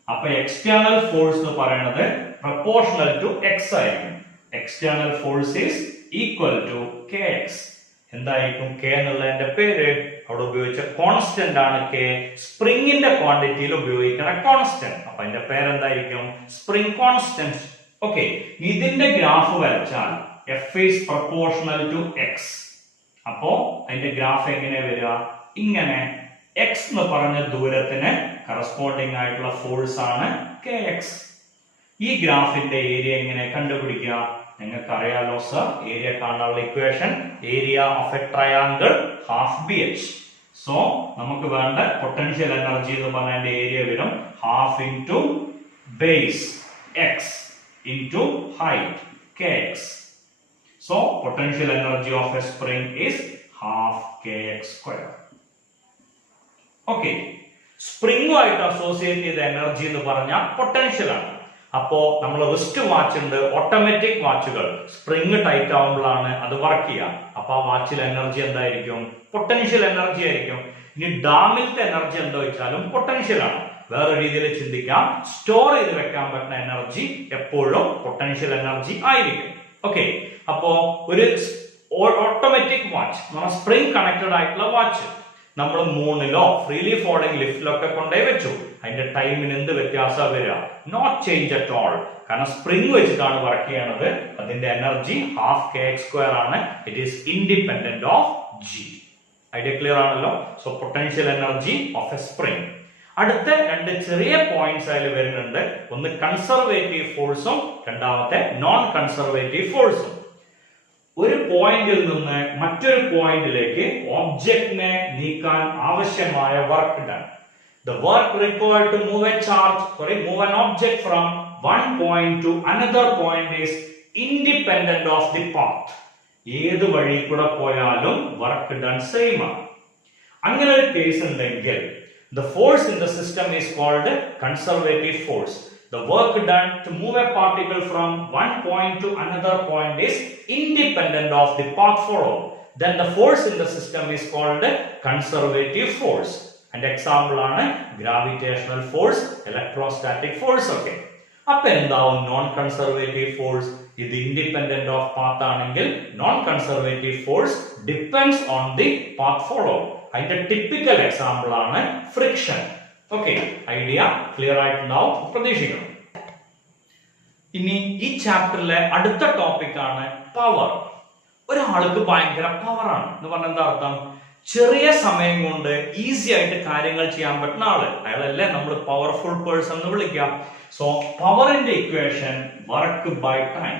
അപ്പൊ external force എന്ന് പറയുന്നത് proportional to x ആയിരിക്കും. external force is equal to kx. എന്തായിരിക്കും k എന്നുള്ളതിന്റെ പേര്? അവിടെ ഉപയോഗിച്ച കോൺസ്റ്റന്റ് ആണ് k. സ്പ്രിങ്ങിന്റെ ക്വാണ്ടിറ്റിയിൽ ഉപയോഗിക്കുന്ന കോൺസ്റ്റന്റ്. അപ്പൊ അതിന്റെ പേര് എന്തായിരിക്കും? Spring constant. ഓക്കെ, ഇതിന്റെ ഗ്രാഫ് വരച്ചാൽ f is proportional to x. അപ്പോ അതിന്റെ ഗ്രാഫ് എങ്ങനെ വരിക? ഇങ്ങനെ. x എന്ന് പറഞ്ഞ ദൂരത്തിന് കറസ്പോണ്ടിങ് ആയിട്ടുള്ള ഫോഴ്സ് ആണ് kx. ഈ ഗ്രാഫിന്റെ ഏരിയ എങ്ങനെ കണ്ടുപിടിക്കുക? നിങ്ങൾക്ക് അറിയാലോ സർ, ഏരിയ കാണാനുള്ള equation area of A triangle half bh. So നമുക്ക് വേണ്ട പൊട്ടൻഷ്യൽ എനർജി എന്ന് പറഞ്ഞ ഏരിയ വരും half into base x into height kx. So potential energy of a spring is half kx square. Okay, spring ആയിട്ട് associate ചെയ്ത energy എന്ന് പറഞ്ഞാൽ potential ആണ്. അപ്പോ നമ്മൾ റിസ്റ്റ് വാച്ച് ഉണ്ട്, ഓട്ടോമാറ്റിക് വാച്ചുകൾ സ്പ്രിംഗ് ടൈറ്റ് ആവുമ്പോഴാണ് അത് വർക്ക് ചെയ്യുക. അപ്പൊ ആ വാച്ചിൽ എനർജി എന്തായിരിക്കും? പൊട്ടൻഷ്യൽ എനർജി ആയിരിക്കും. ഇനി ഡാമിലത്തെ എനർജി എന്താ വെച്ചാലും പൊട്ടൻഷ്യൽ ആണ്. വേറെ രീതിയിൽ ചിന്തിക്കാം, സ്റ്റോർ ചെയ്ത് വെക്കാൻ പറ്റുന്ന എനർജി എപ്പോഴും പൊട്ടൻഷ്യൽ എനർജി ആയിരിക്കും. ഓക്കെ, അപ്പോ ഒരു ഓട്ടോമാറ്റിക് വാച്ച്, നമ്മൾ സ്പ്രിംഗ് കണക്റ്റഡ് ആയിട്ടുള്ള വാച്ച് നമ്മൾ മൂണിലോ ഫ്രീലി ഫോളിംഗ് ലിഫ്റ്റിലൊക്കെ കൊണ്ടുപോയി വെച്ചു. അതിന്റെ ടൈമിന് എന്ത് വ്യത്യാസം വരിക? Not change at all. കാരണം സ്പ്രിംഗ് വെച്ചിട്ടാണ് വർക്ക് ചെയ്യണത്. അതിന്റെ എനർജി ഹാഫ് kx² ആണ്. It is independent of g. Idea clear ആണല്ലോ? So potential energy of a spring. അടുത്ത രണ്ട് ചെറിയ പോയിന്റ്സ് അതിൽ വരുന്നുണ്ട്. ഒന്ന് കൺസർവേറ്റീവ് ഫോഴ്സും രണ്ടാമത്തെ നോൺ കൺസർവേറ്റീവ് ഫോഴ്സും. ഒരു പോയിന്റിൽ നിന്ന് മറ്റൊരു പോയിന്റിലേക്ക് ഒബ്ജക്റ്റിനെ നീക്കാൻ ആവശ്യമായ work done. The work required to move an object from one point to another point is independent of the path. ഏത് വഴി കൂടെ പോയാലും വർക്ക് ഡൺ സെയിം ആണ്. അങ്ങനെ ഒരു കേസ് ഉണ്ടെങ്കിൽ the force in the system is called conservative force. The work done to move a particle from one point to another point is independent of the path followed. Then the force in the system is called conservative force. And example ആണ് gravitational force, electrostatic force ഒക്കെ. അപ്പൊ എന്താവും non conservative force? ഇത് independent of path ആണെങ്കിൽ non conservative force depends on the path follow. അതിന്റെ typical example ആണ് friction. Okay, idea clear ആയിട്ടുണ്ടാവും പ്രതീക്ഷിക്കണം. ഇനി ഈ ചാപ്റ്ററിലെ അടുത്ത ടോപ്പിക് ആണ് പവർ. ഒരാൾക്ക് ഭയങ്കര പവർ ആണ് എന്ന് പറഞ്ഞാൽ എന്താ അർത്ഥം? ചെറിയ സമയം കൊണ്ട് ഈസി ആയിട്ട് കാര്യങ്ങൾ ചെയ്യാൻ പറ്റുന്ന ആള്, അയാളല്ലേ നമ്മൾ പവർഫുൾ പേഴ്സൺ എന്ന് വിളിക്കാം. സോ പവറിന്റെ ഇക്വേഷൻ വർക്ക് ബൈ ടൈം.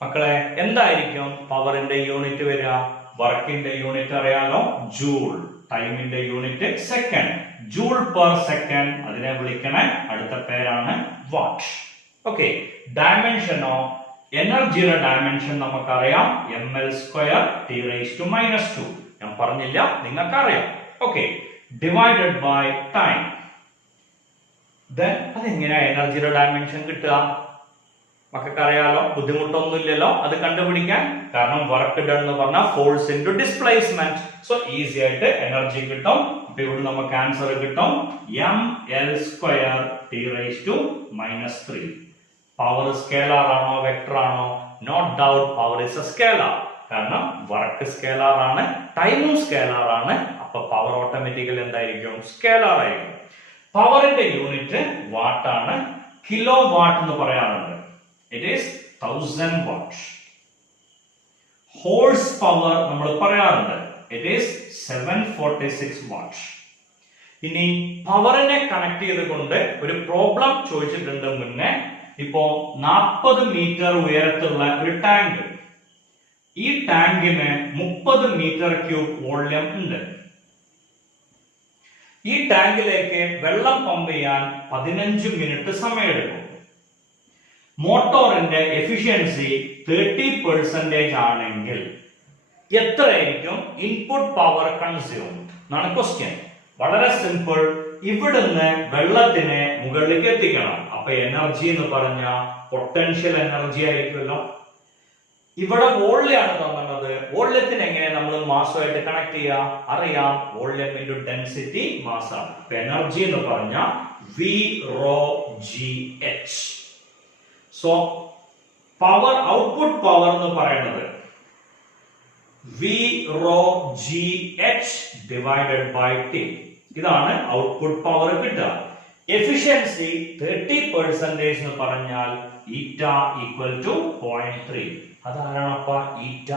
മക്കളെ, എന്തായിരിക്കും പവറിന്റെ യൂണിറ്റ് വരിക? വർക്കിന്റെ യൂണിറ്റ് അറിയാലോ, ജൂൾ. ടൈമിന്റെ unit second. Joule per second, അതിനെ വിളിക്കണ അടുത്ത പേരാണ് വാട്ട്. ഓക്കെ, ഡയമെൻഷനോ എനർജിയുടെ ഡയമെൻഷൻ നമുക്കറിയാം, ml² T⁻². ഞാൻ പറഞ്ഞില്ല, നിങ്ങൾക്കറിയാം. Okay, divided by time. Then അതെങ്ങനെയാ എനർജിയുടെ ഡയമെൻഷൻ കിട്ടുക? മക്കൾക്കറിയാലോ, ബുദ്ധിമുട്ടൊന്നുമില്ലല്ലോ അത് കണ്ടുപിടിക്കാൻ. കാരണം വർക്ക് ഡൺ എന്ന് പറഞ്ഞാൽ force into displacement. So easy ആയിട്ട് എനർജി കിട്ടും. അപ്പൊ ഇവിടെ നമുക്ക് ആൻസർ കിട്ടും ml² T⁻³ പവർ സ്കേലാർ ആണോ വെക്ടർ ആണോ? Not doubt power is a scalar. കാരണം വർക്ക് സ്കേലാർ ആണ്, ടൈമും സ്കേലാർ ആണ്. അപ്പൊ പവർ ഓട്ടോമാറ്റിക്കലി എന്തായിരിക്കും? സ്കേലാർ ആയിരിക്കും. പവറിന്റെ യൂണിറ്റ് വാട്ട് ആണ്. കിലോ വാട്ട് എന്ന് പറയാറുണ്ട്. It is 1000 what. Horse power നമ്മൾ പറയാറുണ്ട്. It is 746 what. ഇനി പവറിനെ കണക്ട് ചെയ്തുകൊണ്ട് ഒരു പ്രോബ്ലം ചോദിച്ചിട്ടുണ്ട് മുന്നേ. ഇപ്പോ 40 മീറ്റർ ഉയരത്തുള്ള ഒരു ടാങ്ക്. ഈ ടാങ്കിന് 30 മീറ്റർ ക്യൂബ് വോള്യം ഉണ്ട്. ഈ ടാങ്കിലേക്ക് വെള്ളം പമ്പ് ചെയ്യാൻ 15 മിനിറ്റ് സമയമെടുക്കും. മോട്ടോറിന്റെ എഫിഷ്യൻസി 30% ആണെങ്കിൽ എത്രയായിരിക്കും ഇൻപുട്ട് പവർ കൺസ്യൂംഡ് എന്നാണ് ക്വസ്റ്റ്യൻ. വളരെ സിമ്പിൾ. ഇവിടുന്ന് വെള്ളത്തിനെ മുകളിലേക്ക് എത്തിക്കണം. അപ്പൊ എനർജി എന്ന് പറഞ്ഞ പൊട്ടൻഷ്യൽ എനർജി ആയിരിക്കുമല്ലോ. ഇവിടെ വോള്യാണ് തന്നത്. വോള്യത്തിന് എങ്ങനെ നമ്മൾ മാസുമായിട്ട് കണക്ട് ചെയ്യുക? അറിയാം, വോള്യം ഇൻടു ഡെൻസിറ്റി മാസാണ്. അപ്പൊ എനർജി എന്ന് പറഞ്ഞ V⍴gh. So power output power എന്ന് പറയുന്നത് V⍴gh ഡിവൈഡഡ് ബൈ T. ഇതാണ് ഔട്ട്പുട്ട് പവർ കിട്ടുക. എഫിഷ്യൻസി 30% എന്ന് പറഞ്ഞാൽ ഈറ്റ ഈക്വൽ ടു 0.3. അതാരാണപ്പ ഈറ്റ?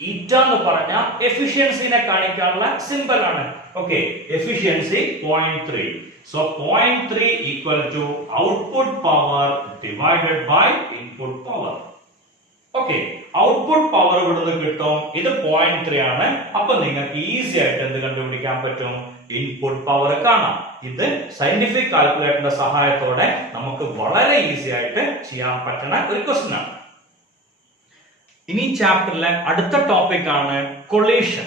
ഈറ്റ എന്ന് പറഞ്ഞാൽ എഫിഷ്യൻസിനെ കാണിക്കാനുള്ള സിമ്പൽ ആണ്. Okay, efficiency 0.3. So 0.3 equal to output power divided by input power. Okay, output power ഇവിടുന്ന് കിട്ടും. ഇത് 0.3 ആണ്. അപ്പൊ നിങ്ങൾക്ക് ഈസി ആയിട്ട് എന്ത് കണ്ടുപിടിക്കാൻ പറ്റും? ഇൻപുട്ട് പവർ കാണാം. ഇത് സയന്റിഫിക് കാൽക്കുലേറ്ററിന്റെ സഹായത്തോടെ നമുക്ക് വളരെ ഈസി ആയിട്ട് ചെയ്യാൻ പറ്റുന്ന ഒരു ക്വസ്റ്റ്യൻ ആണ്. ഇനി ചാപ്റ്ററിലെ അടുത്ത ടോപ്പിക് ആണ് കൊളീഷൻ.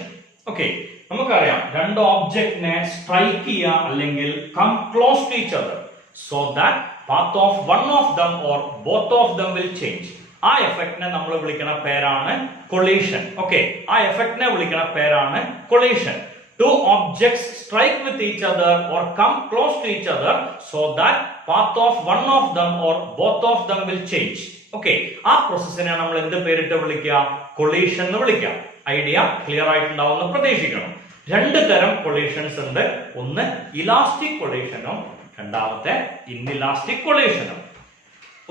ഓക്കെ, നമുക്കറിയാം രണ്ട് ഓബ്ജക്റ്റിനെ സ്ട്രൈക്ക് ചെയ്യുക അല്ലെങ്കിൽ come close to each other so that path of one of them or both of them will change. ആ എഫക്റ്റിനെ നമ്മൾ വിളിക്കുന്ന പേരാണ് കൊളീഷൻ. ഓക്കെ, ആ എഫക്റ്റിനെ വിളിക്കുന്ന പേരാണ് collision. Two objects strike with each other or come close to each other so that path of one of them or both of them will change. Okay, ആ പ്രോസസ്സിനെ നമ്മൾ എന്ത് പേരിട്ട് വിളിക്കുക? കൊളീഷൻ എന്ന് വിളിക്കാം. ഐഡിയ ക്ലിയർ ആയിട്ടുണ്ടാവുമെന്ന് പ്രതീക്ഷിക്കണം. രണ്ട് തരം കൊളീഷൻസ് ഉണ്ട്. ഒന്ന് ഇലാസ്റ്റിക് കൊളീഷനും രണ്ടാമത്തെ ഇൻഇലാസ്റ്റിക് കൊളീഷനും.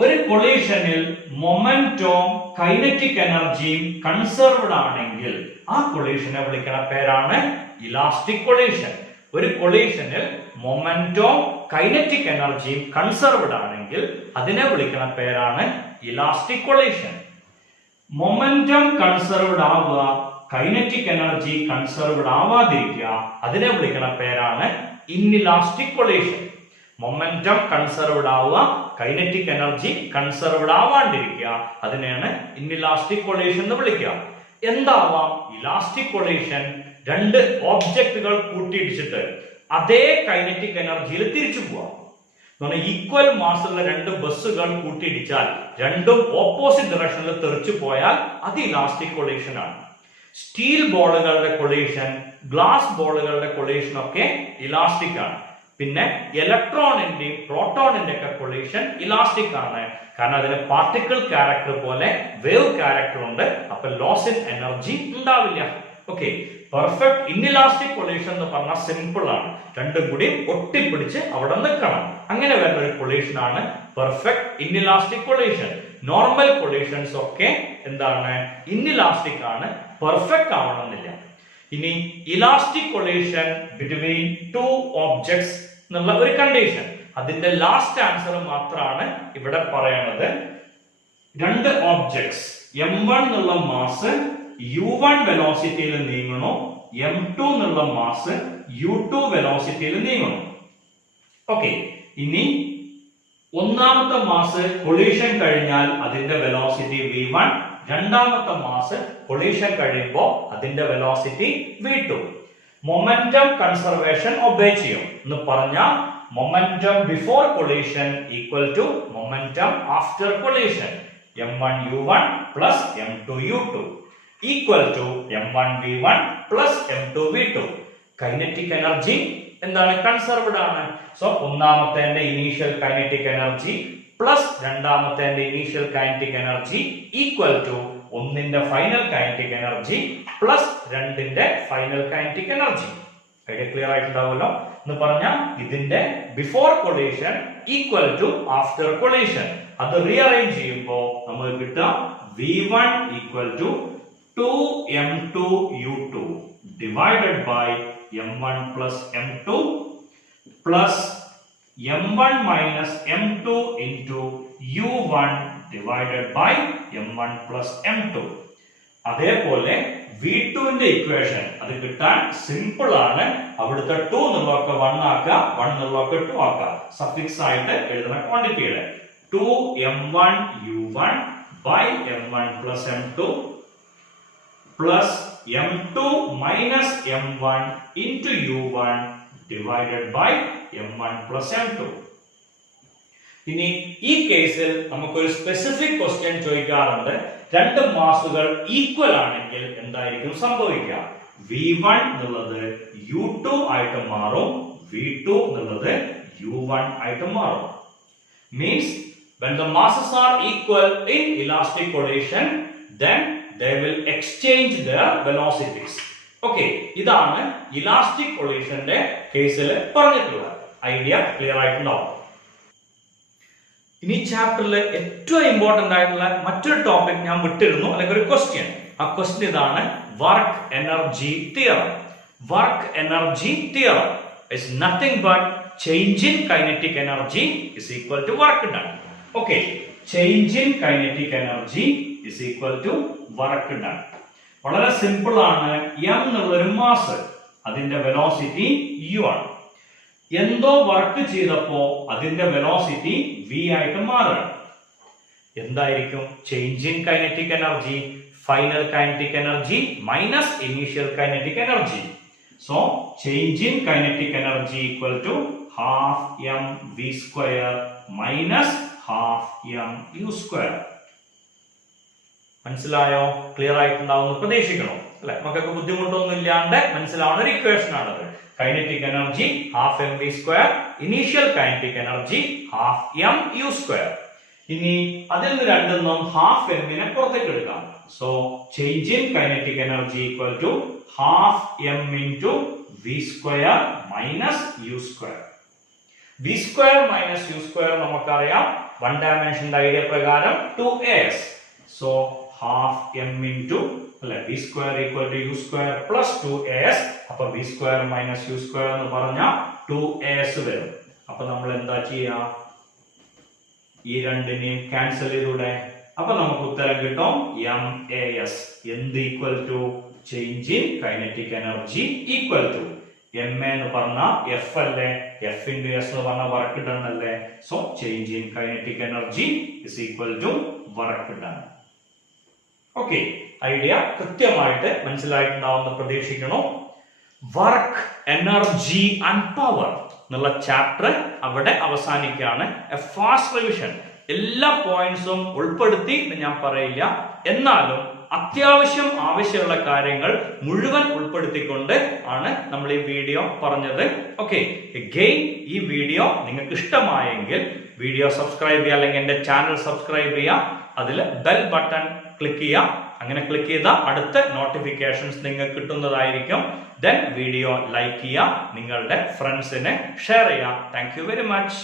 ഒരു കൊളീഷനിൽ മൊമെന്റവും കൈനറ്റിക് എനർജിയും കൺസർവ്ഡ് ആണെങ്കിൽ ആ കൊളീഷനെ വിളിക്കുന്ന പേരാണ് ഇലാസ്റ്റിക് കൊളീഷൻ. ഒരു കൊളീഷനിൽ മൊമെന്റവും കൈനറ്റിക് എനർജിയും കൺസർവ്ഡ് ആണെങ്കിൽ അതിനെ വിളിക്കുന്ന പേരാണ് ഇലാസ്റ്റിക് കൊളീഷൻ. മൊമെന്റം കൺസർവ്ഡ് ആവുക, കൈനറ്റിക് എനർജി കൺസർവ്ഡ് ആവാതിരിക്കുക, അതിനെ വിളിക്കുന്ന പേരാണ് ഇൻഇലാസ്റ്റിക് കൊളീഷൻ. മൊമെന്റം കൺസർവ്ഡ് ആവുക, കൈനറ്റിക് എനർജി കൺസർവ്ഡ് ആവാണ്ടിരിക്കുക, അതിനെയാണ് ഇൻഇലാസ്റ്റിക് കൊളീഷൻ എന്ന് വിളിക്കുക. എന്താവാം ഇലാസ്റ്റിക് കൊളീഷൻ? രണ്ട് ഓബ്ജക്റ്റുകൾ കൂട്ടിയിടിച്ചിട്ട് അതേ കൈനറ്റിക് എനർജിയിൽ തിരിച്ചു പോവാം. ഈക്വൽ മാസുള്ള രണ്ട് ബസ്സുകൾ കൂട്ടിയിടിച്ചാൽ രണ്ടും ഓപ്പോസിറ്റ് ഡയറക്ഷനിൽ തെറിച്ചു പോയാൽ അത് ഇലാസ്റ്റിക് കൊളീഷൻ ആണ്. സ്റ്റീൽ ബോളുകളുടെ കൊളീഷൻ, ഗ്ലാസ് ബോളുകളുടെ കൊളീഷൻ ഒക്കെ ഇലാസ്റ്റിക് ആണ്. പിന്നെ ഇലക്ട്രോണിന്റെയും പ്രോട്ടോണിന്റെ ഒക്കെ കൊളീഷൻ ഇലാസ്റ്റിക് ആണ്. കാരണം അതിന് പാർട്ടിക്കിൾ ക്യാരക്ടർ പോലെ വേവ് ക്യാരക്ടർ ഉണ്ട്. അപ്പൊ ലോസ് ഇൻ എനർജി ഉണ്ടാവില്ല. ഓക്കെ, പെർഫെക്റ്റ് ഇൻഇലാസ്റ്റിക് കൊളീഷൻ എന്ന് പറഞ്ഞാൽ സിമ്പിൾ ആണ്. രണ്ടും കൂടി ഒട്ടിപ്പിടിച്ച് അവിടെ നിൽക്കണം. അങ്ങനെ വരുന്ന ഒരു കൊളീഷൻ ആണ് perfect inelastic collision. Normal collisions ഒക്കെ എന്താണ്? ഇൻഇലാസ്റ്റിക് ആണ്, പെർഫെക്റ്റ് ആവണമെന്നില്ല. ഇനി elastic collision between two objects എന്നുള്ള ഒരു കണ്ടീഷൻ, അതിന്റെ ലാസ്റ്റ് ആൻസർ മാത്രമാണ് ഇവിടെ പറയുന്നത്. രണ്ട് ഓബ്ജക്ട്സ് m1 എന്നുള്ള മാസ് u1 വെലോസിറ്റിയിൽ നീങ്ങണോ, m2 എന്നുള്ള മാസ് u2 വെലോസിറ്റിയിൽ നീങ്ങണോ. ഓക്കെ, ഇനി ഒന്നാമത്തെ മാസ് കൊളീഷൻ കഴിഞ്ഞാൽ അതിന്റെ വെലോസിറ്റി v1, രണ്ടാമത്തെ മാസ് കൊളീഷൻ കഴിയുമ്പോൾ അതിന്റെ velocity v2. Momentum conservation obey ചെയ്യും എന്ന് പറഞ്ഞാൽ momentum before collision equal to momentum after collision. m1 u1 plus m2 u2 equal to m1 v1 plus m2 v2. Kinetic energy എന്താണ്? Conserved ആണ്. So ഒന്നാമത്തെ initial kinetic energy plus രണ്ടാമത്തെ initial kinetic energy equal to ഒന്നിന്റെ final kinetic energy plus രണ്ടിന്റെ final kinetic energy. Idea clear ആയിട്ടുണ്ടാവുമല്ലോ എന്ന് പറഞ്ഞാൽ ഇതിന്റെ before collision equal to after collision. അത് റീഅറേഞ്ച് ചെയ്യുമ്പോൾ നമുക്ക് കിട്ടുക v1 equal to 2m2 u2 divided by m1 plus m2 plus m1 minus m2 into u1 divided by m1 plus m2. അതേപോലെ v2 ന്റെ ഇക്വേഷൻ അത് കിട്ടാൻ സിമ്പിൾ ആണ്. അവിടുത്തെ 2 എന്നുള്ളതൊക്കെ 1 ആക്കുക, 1 എന്നുള്ളതൊക്കെ 2 ആക്കുക. സഫിക്സ് ആയിട്ട് എഴുതുന്ന ക്വാണ്ടിറ്റിയുടെ 2m1 u1 by m1 plus m2 plus m2 minus m1 into u1 divided by m1 plus m2. ഇനി ഈ കേസിൽ നമുക്കൊരു സ്പെസിഫിക് ക്വസ്റ്റ്യൻ ചോദിക്കാറുണ്ട്. രണ്ട് മാസുകൾ ഈക്വൽ ആണെങ്കിൽ എന്തായിരിക്കും സംഭവിക്കുക? v1 എന്നുള്ളത് u2 ആയിട്ട് മാറും, v2 എന്നുള്ളത് u1 ആയിട്ട് മാറും. Means when the masses are equal in elastic collision then they will exchange their velocities. Okay, ഇതാണ് ഇലാസ്റ്റിക് കൊളീഷന്റെ കേസിൽ പറഞ്ഞിട്ടുള്ളത്. ഐഡിയ ക്ലിയർ ആയിട്ടുണ്ടാവും. ഇനി ചാപ്റ്ററിൽ ഏറ്റവും ഇമ്പോർട്ടന്റ് ആയിട്ടുള്ള മറ്റൊരു ടോപ്പിക് ഞാൻ വിട്ടിരുന്നു, അല്ലെങ്കിൽ ഒരു ക്വസ്റ്റ്യൻ. ആ ക്വസ്റ്റ്യൻ ഇതാണ്: work energy theorem. Work energy theorem is nothing but change in kinetic energy is equal to work done. Okay, change in kinetic energy is equal to work done. വളരെ simple ആണ്. m എന്നുള്ളൊരു mass, അതിന്റെ velocity u ആണ്. എന്തോ work ചെയ്തപ്പോ അതിന്റെ velocity v ആയിട്ട് മാറുകയാണ്. എന്തായിരിക്കും change in kinetic energy? Final kinetic energy minus initial kinetic energy. So change in kinetic energy equal to half m v square minus half m u square. മനസ്സിലായോ? Clear ആയിട്ടുണ്ടാവുമെന്ന് പ്രതീക്ഷിക്കണം അല്ലെ? നമുക്കൊക്കെ ബുദ്ധിമുട്ടൊന്നും ഇല്ലാണ്ട് മനസ്സിലാവുന്ന ഒരു ഇക്വേഷൻ ആണത്. Kinetic energy half m v square, initial kinetic energy half m u square. ഇനി അതിൽ നിന്ന് രണ്ടെണ്ണം ഹാഫ് എമ്മിനെ പുറത്തേക്ക് എടുക്കാം. So change in kinetic energy equal to half M into v square minus u square. V square minus u square നമുക്കറിയാം one ഡയമെൻഷന്റെ idea പ്രകാരം 2as. So half M into അല്ലെ v square equal to u square plus 2as. അപ്പൊ v square minus u square എന്ന് പറഞ്ഞാൽ 2as വരും. അപ്പൊ നമ്മൾ എന്താ ചെയ്യാ? ഈ രണ്ടിനെയും ക്യാൻസൽ ചെയ്തൂടെ? അപ്പൊ നമുക്ക് ഉത്തരം കിട്ടും MAS. എന്ത് equal to? Change in kinetic energy equal to MA എന്ന് പറഞ്ഞ F അല്ലേ, F into S എന്ന് പറഞ്ഞ വർക്ക് ഡൺ അല്ലേ. So change in kinetic energy is equal to work done. Okay, idea കൃത്യമായിട്ട് മനസ്സിലായിട്ടുണ്ടാവുമെന്ന് പ്രതീക്ഷിക്കണം. വർക്ക്, എനർജി ആൻഡ് പവർ എന്നുള്ള ചാപ്റ്റർ അവിടെ അവസാനിക്കുകയാണ്. A fast revision. എല്ലാ പോയിന്റ്സും ഉൾപ്പെടുത്തി ഞാൻ പറയില്ല, എന്നാലും അത്യാവശ്യം ആവശ്യമുള്ള കാര്യങ്ങൾ മുഴുവൻ ഉൾപ്പെടുത്തിക്കൊണ്ട് ആണ് നമ്മൾ ഈ വീഡിയോ പറഞ്ഞത്. ഓക്കെ, അഗെയിൻ ഈ വീഡിയോ നിങ്ങൾക്ക് ഇഷ്ടമായെങ്കിൽ വീഡിയോ സബ്സ്ക്രൈബ് ചെയ്യുക, അല്ലെങ്കിൽ എന്റെ ചാനൽ സബ്സ്ക്രൈബ് ചെയ്യുക, അതിൽ ബെൽ ബട്ടൺ ക്ലിക്ക് ചെയ്യുക. അങ്ങനെ ക്ലിക്ക് ചെയ്താൽ അടുത്ത നോട്ടിഫിക്കേഷൻസ് നിങ്ങൾക്ക് കിട്ടുന്നതായിരിക്കും. ദെൻ വീഡിയോ ലൈക്ക് ചെയ്യുക, നിങ്ങളുടെ ഫ്രണ്ട്സിനെ ഷെയർ ചെയ്യുക. Thank you very much.